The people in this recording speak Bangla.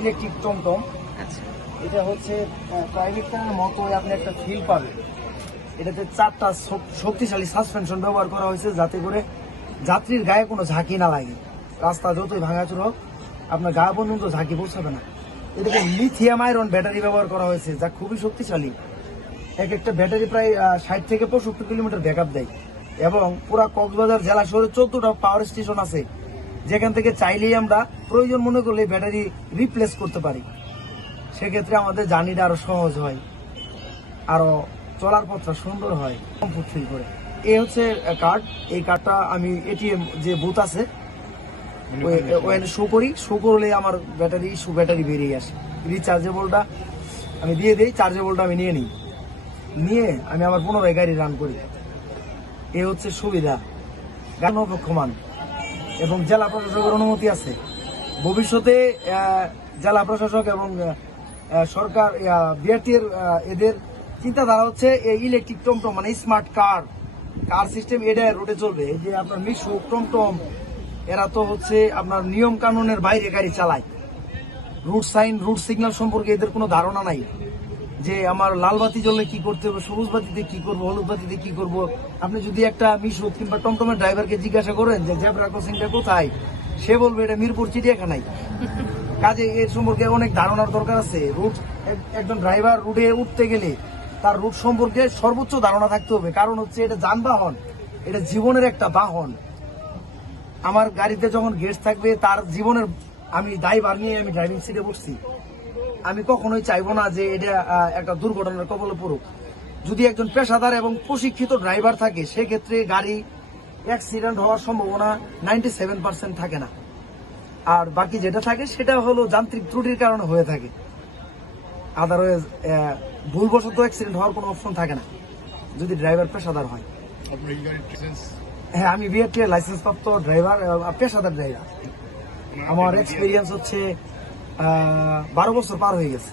ইলেকট্রিক টমটম। আচ্ছা। এটা হচ্ছে প্রাইভেট কারের মতো আপনি একটা ফিল পাবেন। এটাতে চারটা শক্তিশালী সাসপেনশন ব্যবহার করা হয়েছে যাতে করে যাত্রীর গায়ে কোনো ঝাঁকি না লাগে। রাস্তা যতই ভাঙাচুর হোক আপনার গায়ে পর্যন্ত ঝাঁকি পৌঁছাবে না। এটাতে লিথিয়াম আয়রন ব্যাটারি ব্যবহার করা হয়েছে যা খুবই শক্তিশালী। এক একটা ব্যাটারি প্রায় ষাট থেকে পঁয়ষট্টি কিলোমিটার ব্যাকআপ দেয়। এবং পুরা কক্সবাজার জেলা শহরে চোদ্দটা পাওয়ার স্টেশন আছে। যেখান থেকে চাইলেই আমরা প্রয়োজন মনে করলে ব্যাটারি রিপ্লেস করতে পারি। সেক্ষেত্রে আমাদের জার্নিটা আরও সহজ হয় আরও চলার পথটা সুন্দর হয় কমফোর্ট ফিল করে। এই হচ্ছে কার্ড এই কার্ডটা আমি এটিএম যে বুথ আছে ওখানে শো করি। শো করলে আমার ব্যাটারি ইস্যু ব্যাটারি বেরিয়ে আসে। রিচার্জেবলটা আমি দিয়ে দিই চার্জেবলটা আমি নিয়ে নিই। নিয়ে আমি আবার পুনরায় গাড়ি রান করি। এ হচ্ছে সুবিধা। গান অপেক্ষমান। এবং জেলা প্রশাসকের অনুমতি আছে। ভবিষ্যতে জেলা প্রশাসক এবং সরকার বিআরটির এদের চিন্তাধারা হচ্ছে এই ইলেকট্রিক টমটম মানে স্মার্ট কার কার সিস্টেম এটা রোডে চলবে। এই যে আপনার মিশু টমটম, এরা তো হচ্ছে আপনার নিয়ম কানুনের বাইরে গাড়ি চালায়। রুট সাইন রুট সিগন্যাল সম্পর্কে এদের কোনো ধারণা নাই। যে আমার লাল বাতি জ্বললে কি করতে হবে, সবুজ বাতিতে কি করব, হলুদ বাতিতে কি করব? আপনি যদি একটা মিশু কিংবা টমটমের ড্রাইভারকে জিজ্ঞাসা করেন যে জেব্রা ক্রসিংটা কোথায়, সে বলবে এটা মিরপুর চিড়িয়াখানায়। কাজে এর সম্পর্কে অনেক ধারণার দরকার আছে। রুট, এক- একজন ড্রাইভার রুটে উঠতে গেলে তার রুট সম্পর্কে সর্বোচ্চ ধারণা থাকতে হবে। কারণ হচ্ছে এটা যানবাহন, এটা জীবনের একটা বাহন। আমার গাড়িতে যখন গেস্ট থাকবে, তার জীবনের আমি দায়ভার নিয়ে আমি ড্রাইভিং সিটে বসছি। আমি কখনোই চাইব না যে এটা একটা দুর্ঘটনার কবলে পড়ুক। যদি একজন পেশাদার এবং প্রশিক্ষিত ড্রাইভার থাকে সেক্ষেত্রে গাড়ি অ্যাক্সিডেন্ট হওয়ার সম্ভাবনা নাইনটি সেভেন পার্সেন্ট থাকে না। আর বাকি যেটা থাকে সেটা হলো যান্ত্রিক ত্রুটির কারণে হয়ে থাকে। আদারওয়াইজ ভুলবশত অ্যাক্সিডেন্ট হওয়ার কোনো অপশন থাকে না যদি ড্রাইভার পেশাদার হয়। হ্যাঁ আমি বিআরটি লাইসেন্স প্রাপ্ত ড্রাইভার পেশাদার ড্রাইভার। আমার এক্সপিরিয়েন্স হচ্ছে বারো বছর পার হয়ে গেছে।